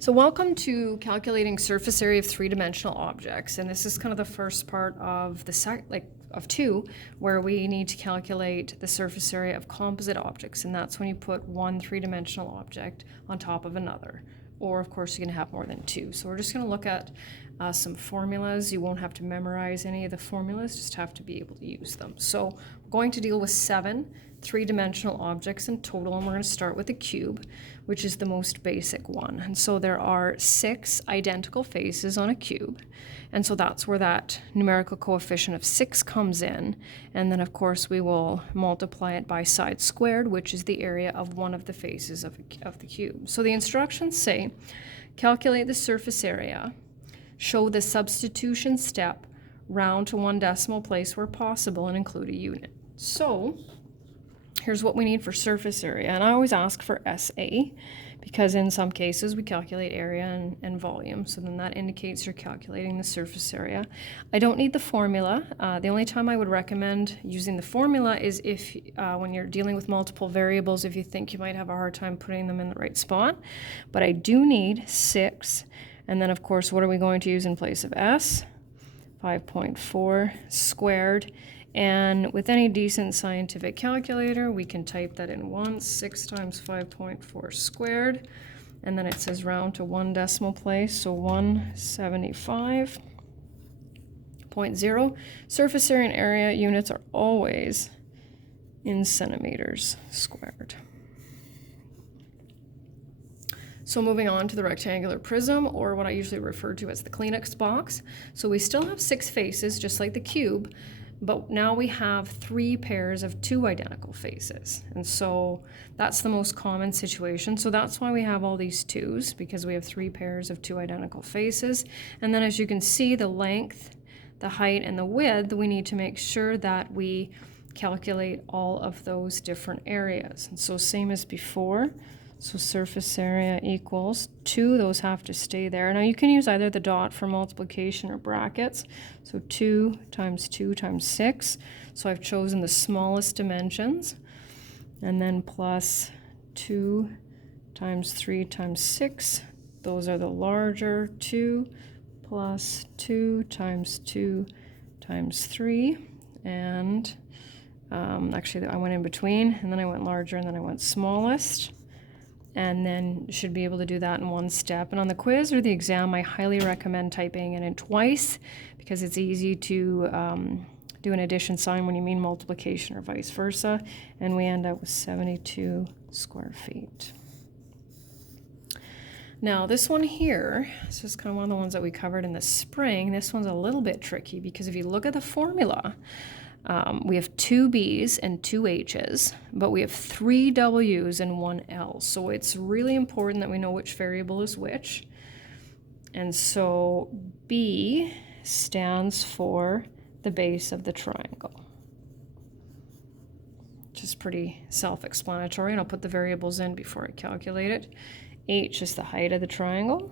So welcome to calculating surface area of three-dimensional objects, and this is kind of the first part of of two, where we need to calculate the surface area of composite objects, and that's when you put one three-dimensional object on top of another. Or of course you can have more than two. So we're just going to look at some formulas. You won't have to memorize any of the formulas, just have to be able to use them. So we're going to deal with 7 three-dimensional objects in total, and we're going to start with a cube, which is the most basic one. And so there are 6 identical faces on a cube, and so that's where that numerical coefficient of 6 comes in. And then of course we will multiply it by side squared, which is the area of one of the faces of the cube. So the instructions say, calculate the surface area, show the substitution step, round to 1 decimal place where possible, and include a unit. So here's what we need for surface area, and I always ask for SA because in some cases we calculate area and volume, so then that indicates you're calculating the surface area. I don't need the formula. The only time I would recommend using the formula is if when you're dealing with multiple variables, if you think you might have a hard time putting them in the right spot. But I do need 6, and then of course what are we going to use in place of S? 5.4 squared. And with any decent scientific calculator, we can type that in once. 6 times 5.4 squared. And then it says round to 1 decimal place, so 175.0. Surface area and area units are always in centimeters squared. So moving on to the rectangular prism, or what I usually refer to as the Kleenex box. So we still have 6 faces, just like the cube, but now we have 3 pairs of 2 identical faces. And so that's the most common situation. So that's why we have all these 2's, because we have 3 pairs of 2 identical faces. And then as you can see, the length, the height, and the width, we need to make sure that we calculate all of those different areas. And so same as before. So surface area equals 2, those have to stay there. Now you can use either the dot for multiplication or brackets. So 2 times 2 times 6. So I've chosen the smallest dimensions. And then plus 2 times 3 times 6. Those are the larger. 2 plus 2 times 2 times 3. And actually I went in between, and then I went larger, and then I went smallest. And then you should be able to do that in one step. And on the quiz or the exam, I highly recommend typing it in twice, because it's easy to do an addition sign when you mean multiplication or vice versa. And we end up with 72 square feet. Now this one here, this is kind of one of the ones that we covered in the spring. This one's a little bit tricky, because if you look at the formula, we have 2 B's and 2 H's, but we have 3 W's and 1 L. So it's really important that we know which variable is which. And so B stands for the base of the triangle, which is pretty self-explanatory, and I'll put the variables in before I calculate it. H is the height of the triangle.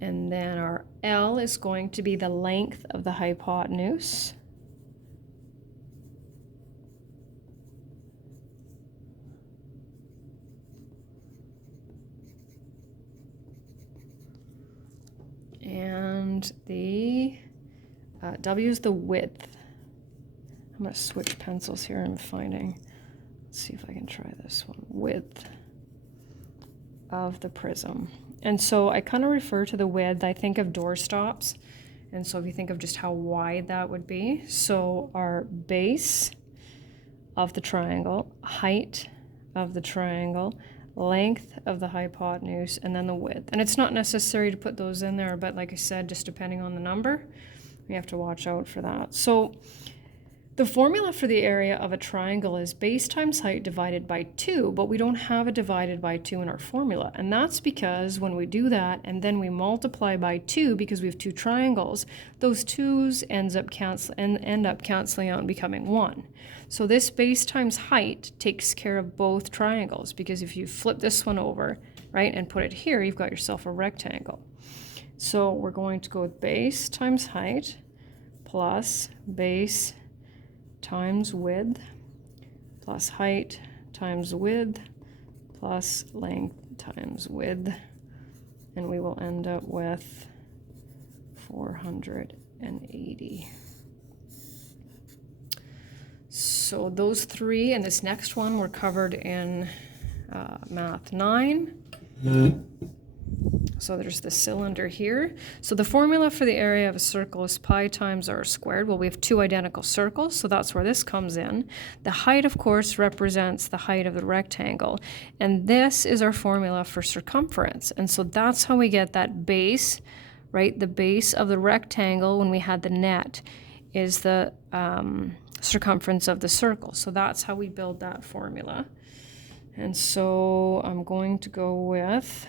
And then our L is going to be the length of the hypotenuse. And the W is the width. I'm going to switch pencils here. I'm finding, let's see if I can try this one. Width of the prism. And so I kind of refer to the width, I think of doorstops. And so if you think of just how wide that would be. So our base of the triangle, height of the triangle, length of the hypotenuse, and then the width. And it's not necessary to put those in there, but like I said, just depending on the number, we have to watch out for that. So the formula for the area of a triangle is base times height divided by 2, but we don't have a divided by 2 in our formula. And that's because when we do that and then we multiply by 2, because we have 2 triangles, those 2's end up canceling out and becoming 1. So this base times height takes care of both triangles, because if you flip this one over, right, and put it here, you've got yourself a rectangle. So we're going to go with base times height plus base times width plus height times width plus length times width, and we will end up with 480. So those three and this next one were covered in Math 9. So there's the cylinder here. So the formula for the area of a circle is pi times r squared. Well, we have two identical circles, so that's where this comes in. The height, of course, represents the height of the rectangle. And this is our formula for circumference. And so that's how we get that base, right? The base of the rectangle when we had the net is the circumference of the circle. So that's how we build that formula. And so I'm going to go with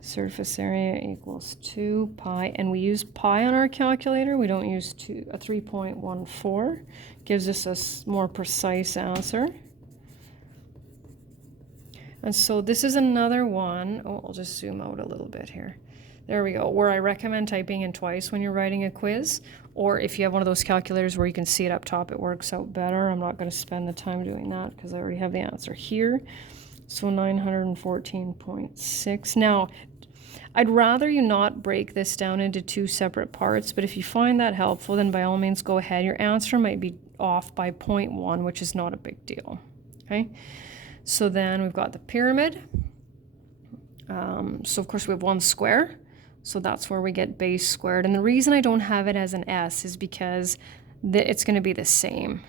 surface area equals 2 pi, and we use pi on our calculator. We don't use 3.14. Gives us a more precise answer. And so this is another one. Oh, I'll just zoom out a little bit here. There we go, where I recommend typing in twice when you're writing a quiz, or if you have one of those calculators where you can see it up top, it works out better. I'm not going to spend the time doing that because I already have the answer here. So 914.6. Now, I'd rather you not break this down into two separate parts, but if you find that helpful, then by all means go ahead. Your answer might be off by 0.1, which is not a big deal. Okay, so then we've got the pyramid. So of course we have one square, so that's where we get base squared. And the reason I don't have it as an S is because it's going to be the same.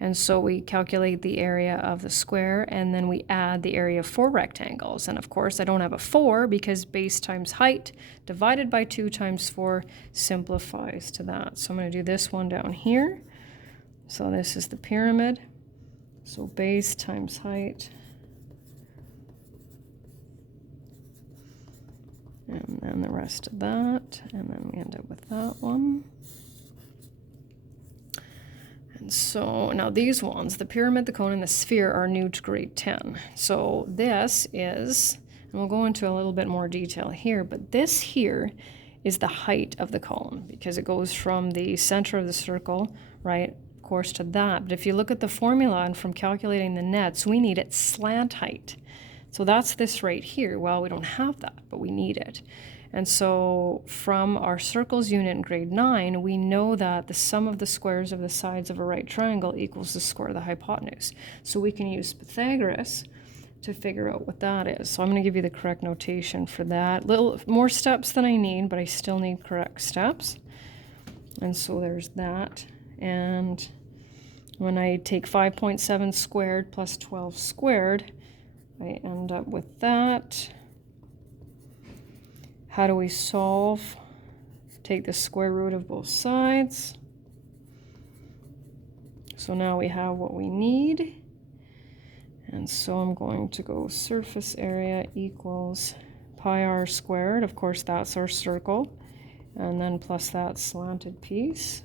And so we calculate the area of the square, and then we add the area of 4 rectangles. And of course, I don't have a 4 because base times height divided by 2 times 4 simplifies to that. So I'm going to do this one down here. So this is the pyramid. So base times height. And then the rest of that. And then we end up with that one. And so now these ones, the pyramid, the cone, and the sphere are new to grade 10. So this is, and we'll go into a little bit more detail here, but this here is the height of the column because it goes from the center of the circle, right, of course, to that. But if you look at the formula and from calculating the nets, we need its slant height. So that's this right here. Well, we don't have that, but we need it. And so from our circles unit in grade 9, we know that the sum of the squares of the sides of a right triangle equals the square of the hypotenuse. So we can use Pythagoras to figure out what that is. So I'm going to give you the correct notation for that. Little more steps than I need, but I still need correct steps. And so there's that. And when I take 5.7 squared plus 12 squared, I end up with that. How do we solve? Take the square root of both sides. So now we have what we need. And so I'm going to go surface area equals pi r squared. Of course, that's our circle. And then plus that slanted piece.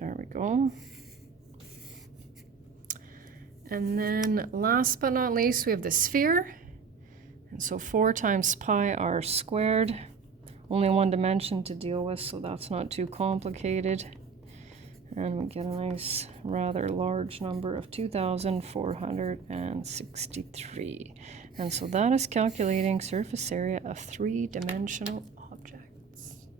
There we go. And then last but not least, we have the sphere. And so 4 times pi r squared. Only one dimension to deal with, so that's not too complicated. And we get a nice, rather large number of 2,463. And so that is calculating surface area of 3-dimensional objects.